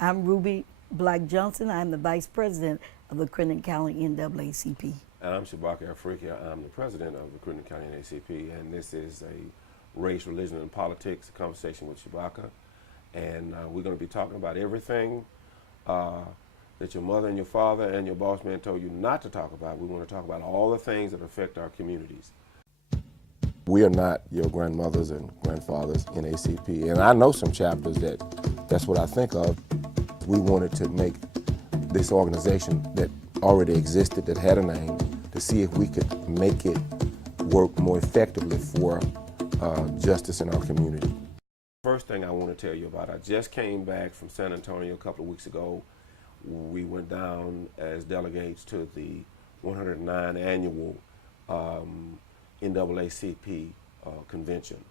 I'm Rubye Black Johnson. I'm the Vice President of the Crittenden County NAACP. And I'm Shabaka Afrika. I'm the President of the Crittenden County NAACP, and this is a race, religion, and politics conversation with Shabaka. And we're going to be talking about everything that your mother and your father and your boss man told you not to talk about. We want to talk about all the things that affect our communities. We are not your grandmothers and grandfathers in ACP, and I know some chapters that's what I think of. We wanted to make this organization that already existed, that had a name, to see if we could make it work more effectively for justice in our community. First thing I want to tell you about, I just came back from San Antonio a couple of weeks ago. We went down as delegates to the 109 annual NAACP Convention.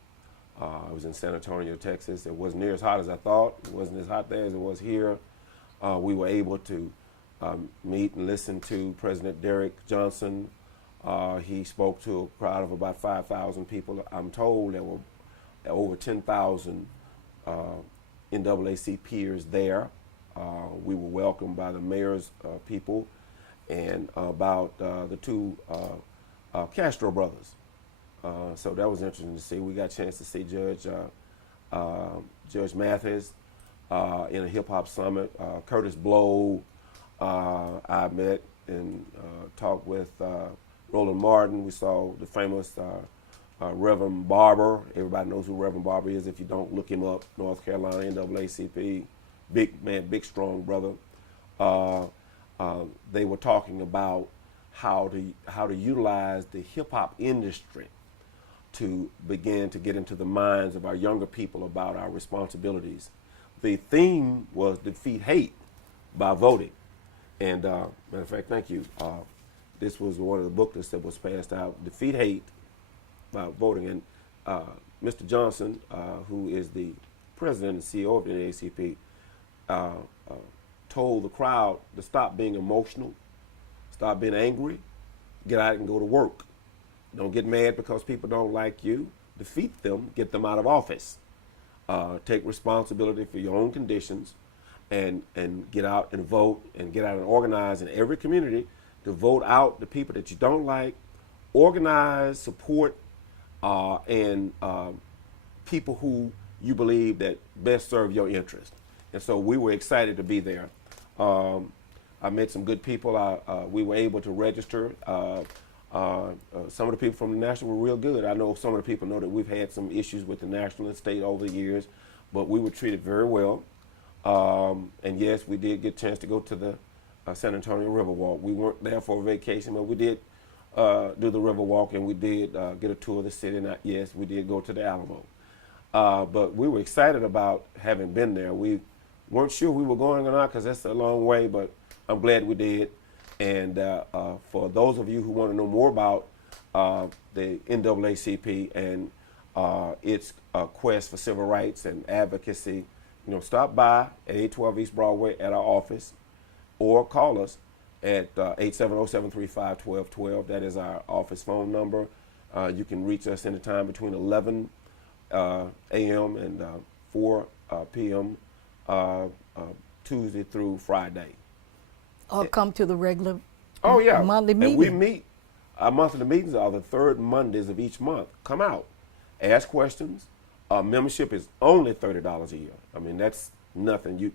I was in San Antonio, Texas. It wasn't near as hot as I thought. It wasn't as hot there as it was here. We were able to meet and listen to President Derrick Johnson. He spoke to a crowd of about 5,000 people. I'm told there were over 10,000 NAACPers there. We were welcomed by the mayor's people and about the two Castro brothers. So that was interesting to see. We got a chance to see Judge Mathis in a hip hop summit. Curtis Blow, I met and talked with Roland Martin. We saw the famous Reverend Barber. Everybody knows who Reverend Barber is. If you don't, look him up. North Carolina NAACP, big man, big strong brother. They were talking about how to utilize the hip hop industry to begin to get into the minds of our younger people about our responsibilities. The theme was defeat hate by voting. And matter of fact, thank you. This was one of the booklets that was passed out, Defeat Hate by Voting. And Mr. Johnson, who is the president and CEO of the NAACP, told the crowd to stop being emotional, stop being angry, get out and go to work. Don't get mad because people don't like you. Defeat them, get them out of office. Take responsibility for your own conditions and get out and vote and get out and organize in every community to vote out the people that you don't like, organize, support, and people who you believe that best serve your interest. And so we were excited to be there. I met some good people. We were able to register. Some of the people from the national were real good. I know some of the people know that we've had some issues with the national and state over the years, but we were treated very well. And yes, we did get a chance to go to the San Antonio Riverwalk. We weren't there for a vacation, but we did do the Riverwalk, and we did get a tour of the city. And yes, we did go to the Alamo. But we were excited about having been there. We weren't sure we were going or not because that's a long way, but I'm glad we did. And for those of you who want to know more about the NAACP and its quest for civil rights and advocacy, stop by at 812 East Broadway at our office or call us at 870-735-1212. That is our office phone number. You can reach us anytime between 11 a.m. and 4 p.m. Tuesday through Friday. Or come to the regular monthly meeting. And we meet. Our monthly meetings are the third Mondays of each month. Come out, ask questions. Membership is only $30 a year. I mean, that's nothing. You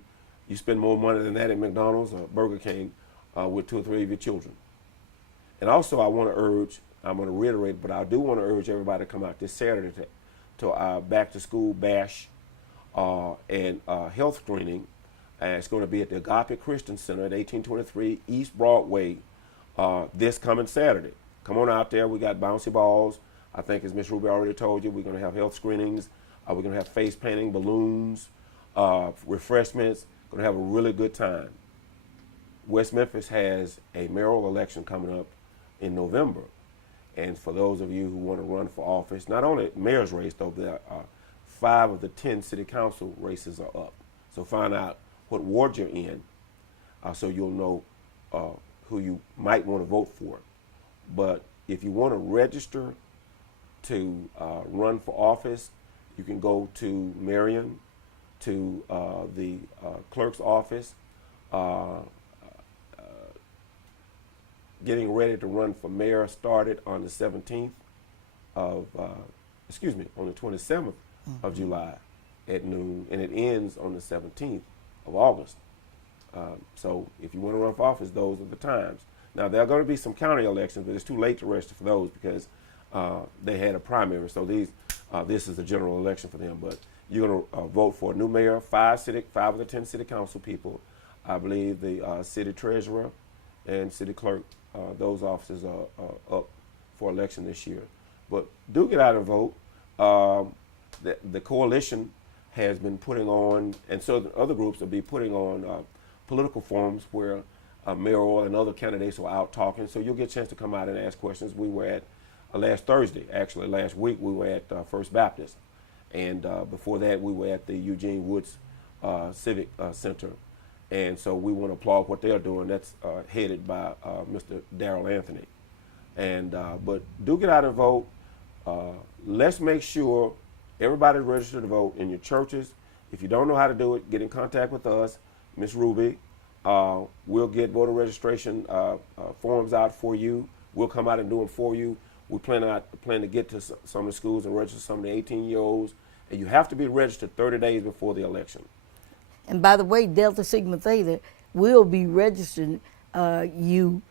spend more money than that at McDonald's or Burger King with 2 or 3 of your children. And also, I'm going to reiterate, but I do want to urge everybody to come out this Saturday to our back to school bash and health screening. It's going to be at the Agape Christian Center at 1823 East Broadway this coming Saturday. Come on out there. We got bouncy balls. I think, as Ms. Rubye already told you, we're going to have health screenings. We're going to have face painting, balloons, refreshments. Going to have a really good time. West Memphis has a mayoral election coming up in November. And for those of you who want to run for office, not only mayor's race, though, there are 5 of the 10 city council races are up. So find out what ward you're in so you'll know who you might want to vote for. But if you want to register to run for office, you can go to Marion to the clerk's office, getting ready to run for mayor started on the 17th of, on the 27th of July at noon, and it ends on the 17th of August. So if you want to run for office, those are the times. Now, there are going to be some county elections, but it's too late to register for those because they had a primary. So this is the general election for them. But you're going to vote for a new mayor, 5 of the 10 city council people, I believe the city treasurer and city clerk. Those offices are up for election this year. But do get out and vote. The coalition has been putting on, and so the other groups will be putting on political forums where mayoral and other candidates are out talking. So you'll get a chance to come out and ask questions. We were at last Thursday, actually last week, we were at First Baptist. And before that, we were at the Eugene Woods Civic Center. And so we want to applaud what they're doing. That's headed by Mr. Darrell Anthony. And but do get out and vote. Let's make sure everybody's registered to vote in your churches. If you don't know how to do it, get in contact with us, Ms. Rubye. We'll get voter registration forms out for you. We'll come out and do them for you. We plan to get to some of the schools and register some of the 18-year-olds. And you have to be registered 30 days before the election. And by the way, Delta Sigma Theta will be registering you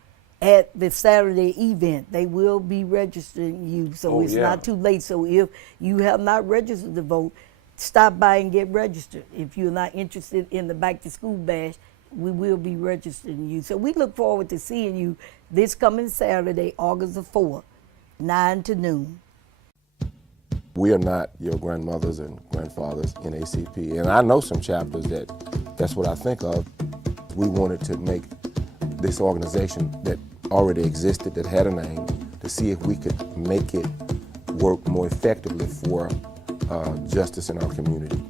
at the Saturday event. They will be registering you, so it's not too late. So if you have not registered to vote, stop by and get registered. If you're not interested in the Back to School Bash, we will be registering you. So we look forward to seeing you this coming Saturday, August the 4th, 9 to noon. We are not your grandmothers and grandfathers in ACP. And I know some chapters that's what I think of. We wanted to make this organization that already existed, that had a name, to see if we could make it work more effectively for justice in our community.